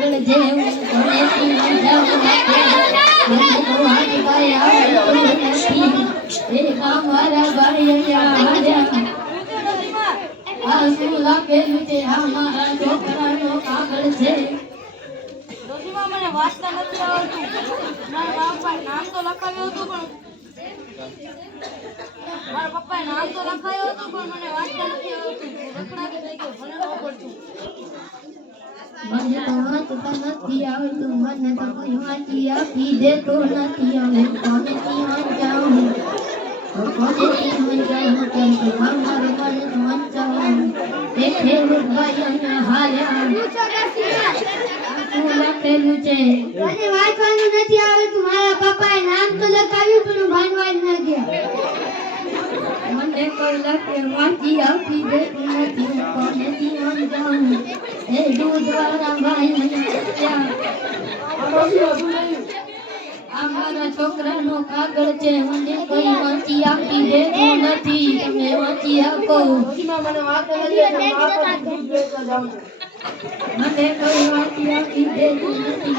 કાગળ જેવું કોનેથી મંજાવું મને તો હાથ પાય આવડતું નથી એ અમારા ભાઈયા હાર્યા આ શું લખેલું છે આ મારા છોકરાનો કાગળ છે ડોશીમાં મને વાંચતા નથી આવડતું મારા પપ્પાએ નામ તો લખાવ્યું હતું પણ મને વાંચતા નથી આવડતું રખડાવી થઈ ગયો મને ન પડતું મને તો વાંચતા નથી આવડતું મને તો કોઈ વાંચી આપી દેતો નથી હવે કોનેથી વાંચાવું કોનેથી વાંચાવું કેમ કે અમારે મને વાંચાવું તે ખેડૂત ભાઈઓને હાલ્યા શું લખેલું છે મને વાંચવાનું નથી આવડતું મારા પપ્પાએ નામ તો લખાવ્યું પણ હું ભણવા જ ન ગયા મને કોઈ લખે વાંચી આપી દેતું નથી કોનેથી વાંચાવું એ દૂધવાળા ભાઈ મને આ મારા છોકરાનો કાગળ છે મને કોઈ વાંચી આપી દેતું નથી તમે વાંચી આપો મને કોઈ વાંચી આપી દેતું નથી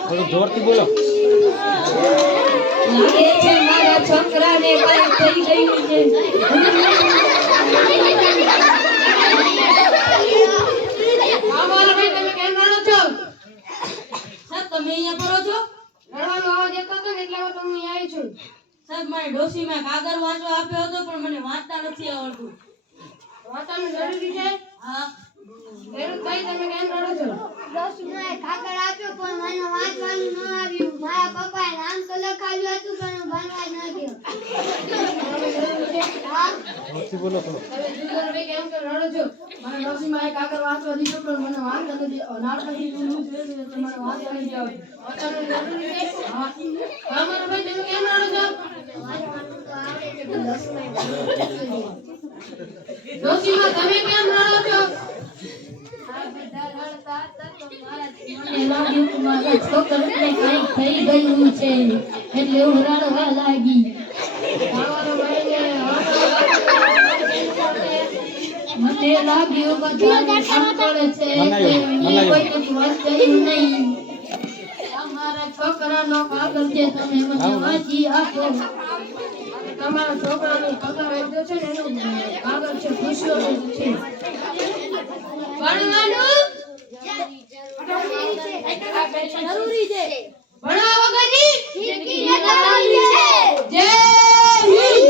થોડું જોરથી બોલો લાગે છે મારા છોકરાને કંઈક થઈ ગયું છે સાહેબ મારી ડોશીમાં કાગળ વાંચવા આપ્યો હતો પણ મને વાંચતા નથી આવડતું વાંચવાનું જરૂરી છે હા ખેડૂતભાઈ તમે કેમ રડો છો ડોશીમાં કાગળ આપ્યો પણ મને વાંચવાનું ન આવ્યું મારા પપ્પાએ નામ તો લખાવ્યું હતું પણ હું ભણવા જ ન ગયો જોરથી બોલો થોડું ખેડૂતભાઈ કેમ કે રડો છો મારા ડોશીમાં કાગળ વાંચવા દીધો પણ મને વાંચતા નથી નાટકથી બોલવું છે તો મને વાંચવા નથી આવડતું વાંચવાનું જરૂરી છે હા મારા ભાઈ તમે કેમ રડો છો ડોશીમાં તમે કેમ રડો છો મને લાગ્યું કે મારા છોકરાને કંઈક થઈ ગયું છે એટલે હું રડવા લાગી મને લાગ્યું બધાને સાંભળે છે એટલે મેં કોઈને વાંચ્યું નહીં આ મારા છોકરાનો કાગળ છે તમે મને વાંચી આપો તમારા છોકરાનો પગાર આપ્યો છે ને એનો કાગળ છે ખુશીઓનું છે ભણવાનું જરૂરી છે